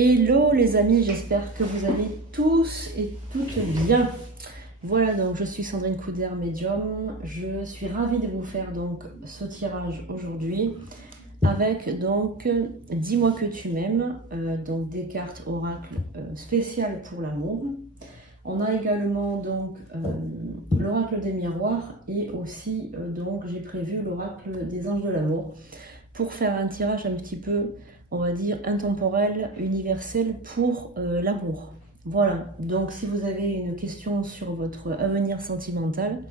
Hello les amis, j'espère que vous allez tous et toutes bien. Voilà, donc je suis Sandrine Couder, médium. Je suis ravie de vous faire donc ce tirage aujourd'hui avec donc Dis-moi que tu m'aimes, donc des cartes oracle spéciales pour l'amour. On a également donc l'oracle des miroirs et aussi donc j'ai prévu l'oracle des anges de l'amour pour faire un tirage un petit peu, on va dire, intemporel, universel pour l'amour. Voilà, donc si vous avez une question sur votre avenir sentimental,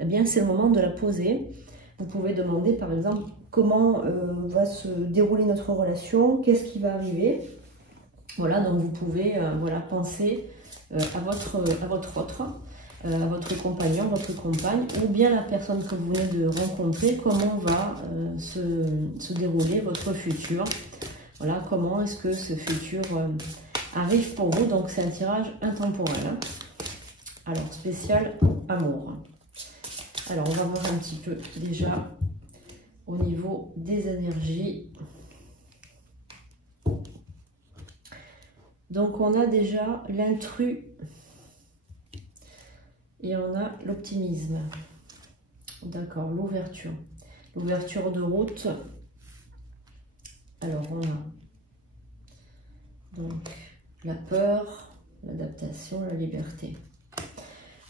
eh bien c'est le moment de la poser. Vous pouvez demander par exemple comment va se dérouler notre relation, qu'est-ce qui va arriver. Voilà, donc vous pouvez voilà, penser à votre autre, à votre compagnon, votre compagne, ou bien la personne que vous venez de rencontrer, comment va se dérouler votre futur. Voilà, comment est-ce que ce futur arrive pour vous. Donc c'est un tirage intemporel. Hein. Alors, spécial amour. Alors, on va voir un petit peu déjà au niveau des énergies. Donc, on a déjà l'intrus et on a l'optimisme. D'accord, l'ouverture. L'ouverture de route. Alors, on a donc la peur, l'adaptation, la liberté.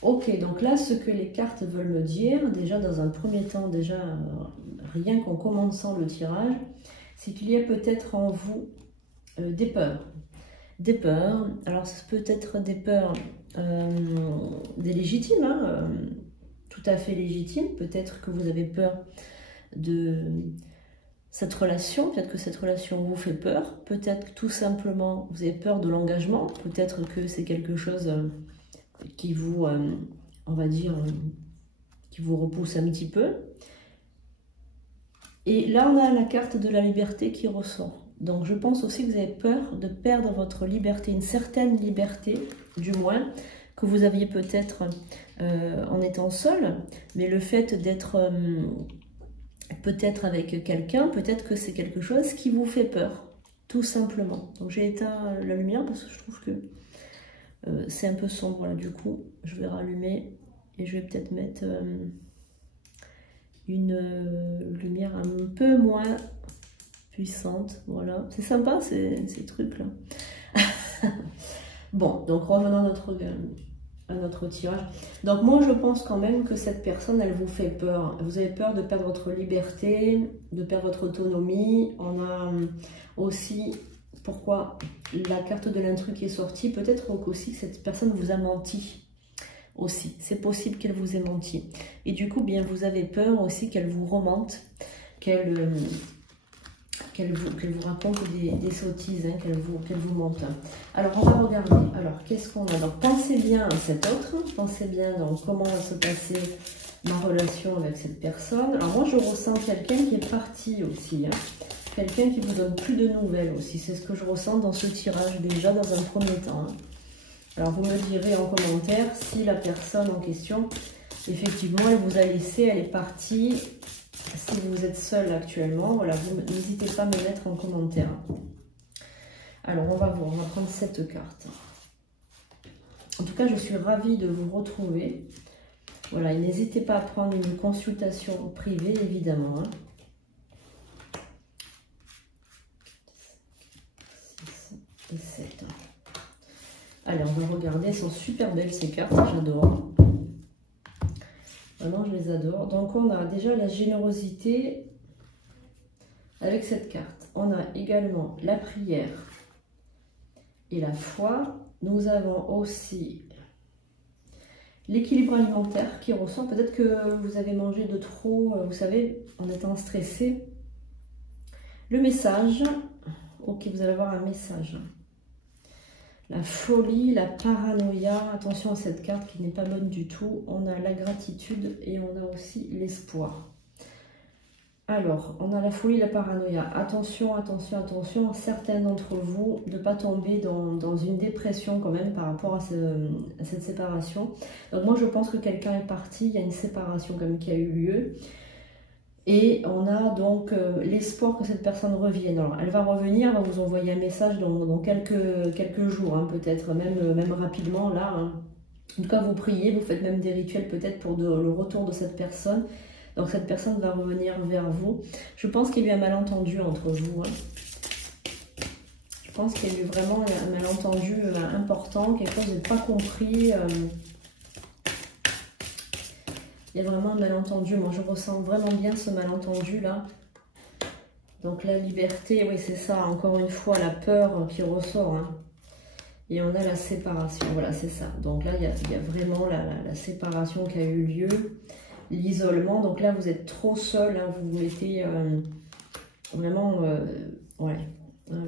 Ok, donc là, ce que les cartes veulent me dire, déjà dans un premier temps, déjà rien qu'en commençant le tirage, c'est qu'il y a peut-être en vous des peurs. Des peurs, alors ça peut être des peurs des légitimes, hein, tout à fait légitimes. Peut-être que vous avez peur de cette relation, peut-être que cette relation vous fait peur, peut-être que tout simplement vous avez peur de l'engagement, peut-être que c'est quelque chose qui vous, on va dire, qui vous repousse un petit peu. Et là on a la carte de la liberté qui ressort. Donc je pense aussi que vous avez peur de perdre votre liberté, une certaine liberté du moins, que vous aviez peut-être en étant seul, mais le fait d'être peut-être avec quelqu'un, peut-être que c'est quelque chose qui vous fait peur, tout simplement. Donc j'ai éteint la lumière parce que je trouve que c'est un peu sombre là, du coup je vais rallumer et je vais peut-être mettre une lumière un peu moins puissante. Voilà, c'est sympa ces trucs là. Bon, donc revenons à notre tirage. Donc moi je pense quand même que cette personne elle vous fait peur. Vous avez peur de perdre votre liberté, de perdre votre autonomie. On a aussi, pourquoi la carte de l'intrus qui est sortie, peut-être aussi que cette personne vous a menti aussi. C'est possible qu'elle vous ait menti. Et du coup, bien vous avez peur aussi qu'elle vous remente, qu'elle vous raconte des sottises, hein, qu'elle vous mente. Alors, on va regarder. Alors, qu'est-ce qu'on a? Donc, pensez bien à cet autre. Pensez bien donc comment va se passer ma relation avec cette personne. Alors, moi, je ressens quelqu'un qui est parti aussi. Hein. Quelqu'un qui vous donne plus de nouvelles aussi. C'est ce que je ressens dans ce tirage déjà dans un premier temps. Hein. Alors, vous me direz en commentaire si la personne en question, effectivement, elle vous a laissé, elle est partie. Si vous êtes seul actuellement, voilà, n'hésitez pas à me mettre en commentaire. Alors, on va voir, on va prendre cette carte. En tout cas, je suis ravie de vous retrouver. Voilà, et n'hésitez pas à prendre une consultation privée, évidemment. Hein. 6 et 7. Alors, on va regarder, elles sont super belles ces cartes, j'adore. Vraiment, je les adore. Donc, on a déjà la générosité avec cette carte. On a également la prière et la foi. Nous avons aussi l'équilibre alimentaire qui ressort. Peut-être que vous avez mangé de trop, vous savez, en étant stressé. Le message. Ok, vous allez avoir un message. La folie, la paranoïa, attention à cette carte qui n'est pas bonne du tout. On a la gratitude et on a aussi l'espoir. Alors, on a la folie, la paranoïa. Attention, attention, attention, certains d'entre vous, de ne pas tomber dans une dépression quand même par rapport à cette séparation. Donc moi, je pense que quelqu'un est parti, il y a une séparation quand même qui a eu lieu. Et on a donc l'espoir que cette personne revienne. Alors, elle va revenir, elle va vous envoyer un message dans quelques jours, hein, peut-être même rapidement là. Hein. En tout cas, vous priez, vous faites même des rituels peut-être pour le retour de cette personne. Donc cette personne va revenir vers vous. Je pense qu'il y a eu un malentendu entre vous. Hein. Je pense qu'il y a eu vraiment un malentendu important, quelque chose de pas compris. Il y a vraiment un malentendu. Moi, je ressens vraiment bien ce malentendu là. Donc la liberté, oui, c'est ça. Encore une fois, la peur qui ressort. Hein. Et on a la séparation. Voilà, c'est ça. Donc là, il y a vraiment la séparation qui a eu lieu. L'isolement. Donc là, vous êtes trop seul. Hein, vous vous mettez vraiment... ouais.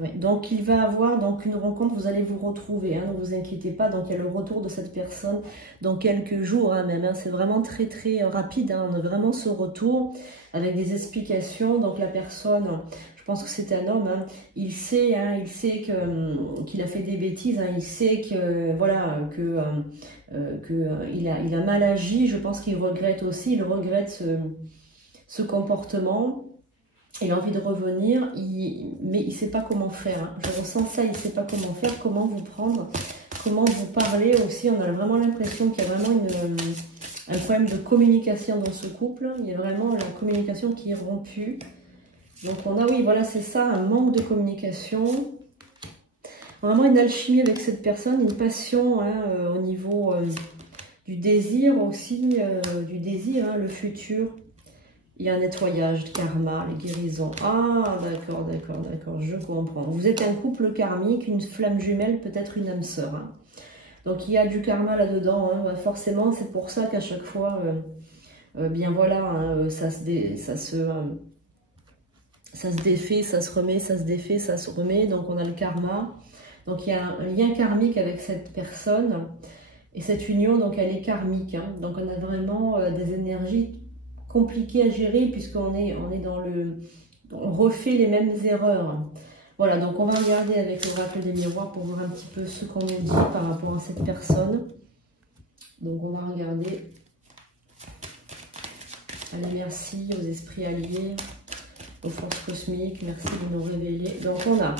Ouais. Donc il va avoir donc une rencontre, vous allez vous retrouver, hein, ne vous inquiétez pas, donc il y a le retour de cette personne dans quelques jours hein, même, hein, c'est vraiment très très rapide, hein, on a vraiment ce retour avec des explications, donc la personne, je pense que c'est un homme, hein, il sait qu'il a fait des bêtises, hein, il sait que voilà il a mal agi, je pense qu'il regrette aussi, il regrette ce comportement. Il a envie de revenir, mais il ne sait pas comment faire. Hein. Je ressens ça, il ne sait pas comment faire, comment vous prendre, comment vous parler aussi. On a vraiment l'impression qu'il y a vraiment un problème de communication dans ce couple. Il y a vraiment la communication qui est rompue. Donc on a, oui, voilà, c'est ça, un manque de communication. Vraiment une alchimie avec cette personne, une passion hein, au niveau du désir aussi, du désir, hein, le futur. Il y a un nettoyage de karma, les guérisons. Ah, d'accord, d'accord, d'accord, je comprends. Vous êtes un couple karmique, une flamme jumelle, peut-être une âme sœur. Hein. Donc, il y a du karma là-dedans. Hein. Bah, forcément, c'est pour ça qu'à chaque fois, bien voilà, hein, ça se défait, ça se remet, ça se défait, ça se remet. Donc, on a le karma. Donc, il y a un lien karmique avec cette personne. Et cette union, donc, elle est karmique. Hein. Donc, on a vraiment des énergies compliqué à gérer puisqu'on est on refait les mêmes erreurs. Voilà, donc on va regarder avec l'oracle des miroirs pour voir un petit peu ce qu'on nous dit par rapport à cette personne. Donc on va regarder. Allez, merci aux esprits alliés, aux forces cosmiques, merci de nous révéler. Donc on a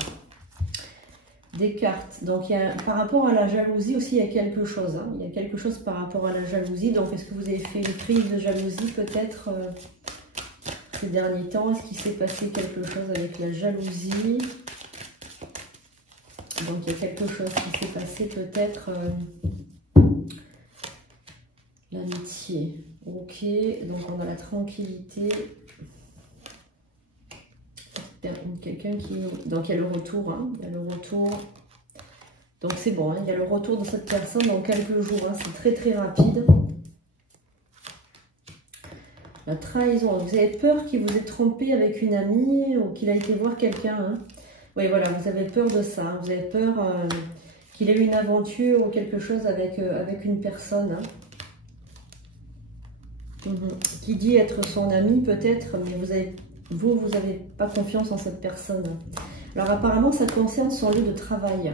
des cartes. Donc, par rapport à la jalousie aussi, il y a quelque chose. Hein. Il y a quelque chose par rapport à la jalousie. Donc, est-ce que vous avez fait une crise de jalousie peut-être ces derniers temps? Est-ce qu'il s'est passé quelque chose avec la jalousie? Donc, il y a quelque chose qui s'est passé peut-être... l'amitié. Ok, donc on a la tranquillité. Quelqu'un qui... Donc, il y a le retour. Hein. Il y a le retour. Donc, c'est bon. Hein. Il y a le retour de cette personne dans quelques jours. Hein. C'est très, très rapide. La trahison. Vous avez peur qu'il vous ait trompé avec une amie ou qu'il a été voir quelqu'un. Hein. Oui, voilà. Vous avez peur de ça. Hein. Vous avez peur qu'il ait eu une aventure ou quelque chose avec une personne. Hein. Qui dit être son ami peut-être, mais vous n'avez pas confiance en cette personne. Alors apparemment, ça concerne son lieu de travail.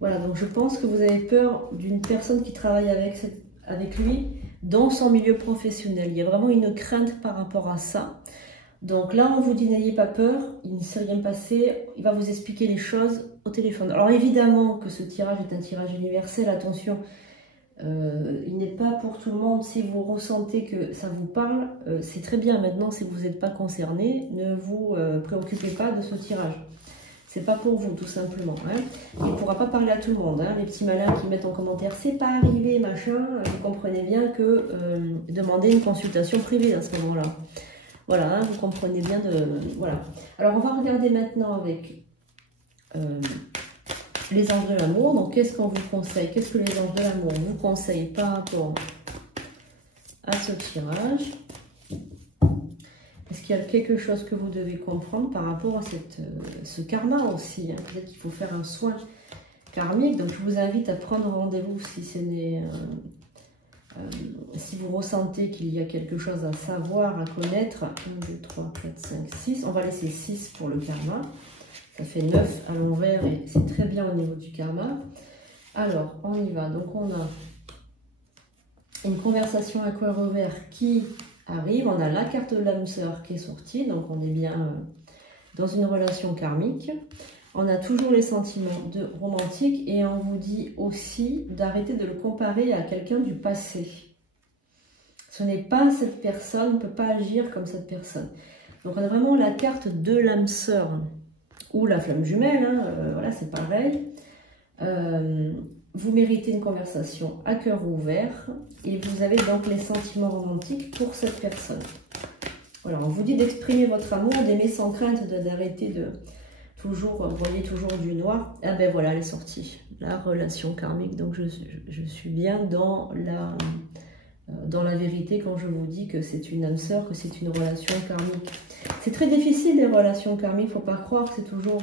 Voilà, donc je pense que vous avez peur d'une personne qui travaille avec lui dans son milieu professionnel. Il y a vraiment une crainte par rapport à ça. Donc là, on vous dit n'ayez pas peur, il ne s'est rien passé, il va vous expliquer les choses au téléphone. Alors évidemment que ce tirage est un tirage universel, attention. Il n'est pas pour tout le monde. Si vous ressentez que ça vous parle, c'est très bien. Maintenant, si vous n'êtes pas concerné, ne vous préoccupez pas de ce tirage. C'est pas pour vous, tout simplement. Hein. Il ne pourra pas parler à tout le monde. Hein. Les petits malins qui mettent en commentaire « c'est pas arrivé, machin », vous comprenez bien que demandez une consultation privée à ce moment-là. Voilà, hein, vous comprenez bien de... Voilà. Alors, on va regarder maintenant avec... les anges de l'amour, donc qu'est-ce qu'on vous conseille? Qu'est-ce que les anges de l'amour vous conseillent par rapport à ce tirage? Est-ce qu'il y a quelque chose que vous devez comprendre par rapport à ce karma aussi? Hein? Peut-être qu'il faut faire un soin karmique, donc je vous invite à prendre rendez-vous si vous ressentez qu'il y a quelque chose à savoir, à connaître. 1, 2, 3, 4, 5, 6. On va laisser 6 pour le karma. Ça fait 9 à l'envers et c'est très bien au niveau du karma. Alors, on y va. Donc, on a une conversation à cœur ouvert qui arrive. On a la carte de l'âme sœur qui est sortie, donc on est bien dans une relation karmique. On a toujours les sentiments de romantique et on vous dit aussi d'arrêter de le comparer à quelqu'un du passé. Ce n'est pas cette personne, on ne peut pas agir comme cette personne. Donc on a vraiment la carte de l'âme sœur ou la flamme jumelle, hein, voilà, c'est pareil. Vous méritez une conversation à cœur ouvert et vous avez donc les sentiments romantiques pour cette personne. Voilà, on vous dit d'exprimer votre amour, d'aimer sans crainte, d'arrêter de toujours voyez toujours du noir. Ah ben voilà, elle est sortie, la relation karmique. Donc je suis bien dans la vérité quand je vous dis que c'est une âme sœur, que c'est une relation karmique. C'est très difficile les relations karmiques, il ne faut pas croire que c'est toujours...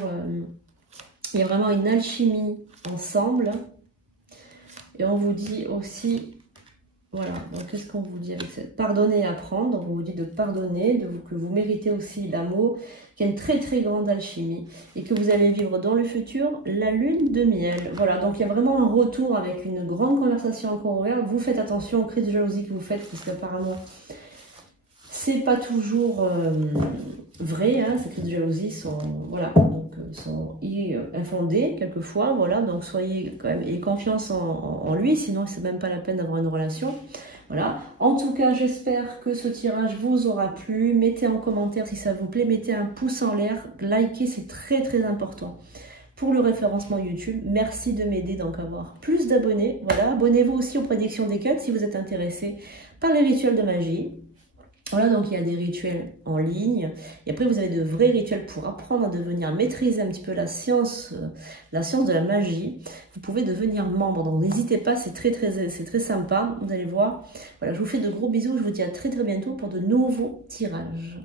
il y a vraiment une alchimie ensemble. Et on vous dit aussi, voilà, donc qu'est-ce qu'on vous dit avec cette... Pardonner et apprendre, on vous dit de pardonner, que vous méritez aussi l'amour, qu'il y a une très très grande alchimie et que vous allez vivre dans le futur la lune de miel. Voilà, donc il y a vraiment un retour avec une grande conversation encore ouverte. Vous faites attention aux crises de jalousie que vous faites parce qu'apparemment, c'est pas toujours vrai, hein, ces crises de jalousie sont, voilà, donc, sont infondées quelquefois, voilà, donc soyez quand même, ayez confiance en lui, sinon c'est même pas la peine d'avoir une relation. Voilà. En tout cas, j'espère que ce tirage vous aura plu. Mettez en commentaire si ça vous plaît, mettez un pouce en l'air, likez, c'est très très important pour le référencement YouTube. Merci de m'aider donc à avoir plus d'abonnés. Voilà, abonnez-vous aussi aux prédictions des cartes si vous êtes intéressé par les rituels de magie. Voilà, donc il y a des rituels en ligne. Et après, vous avez de vrais rituels pour apprendre à devenir maîtriser un petit peu la science de la magie. Vous pouvez devenir membre. Donc n'hésitez pas, c'est très sympa. Vous allez voir. Voilà, je vous fais de gros bisous. Je vous dis à très très bientôt pour de nouveaux tirages.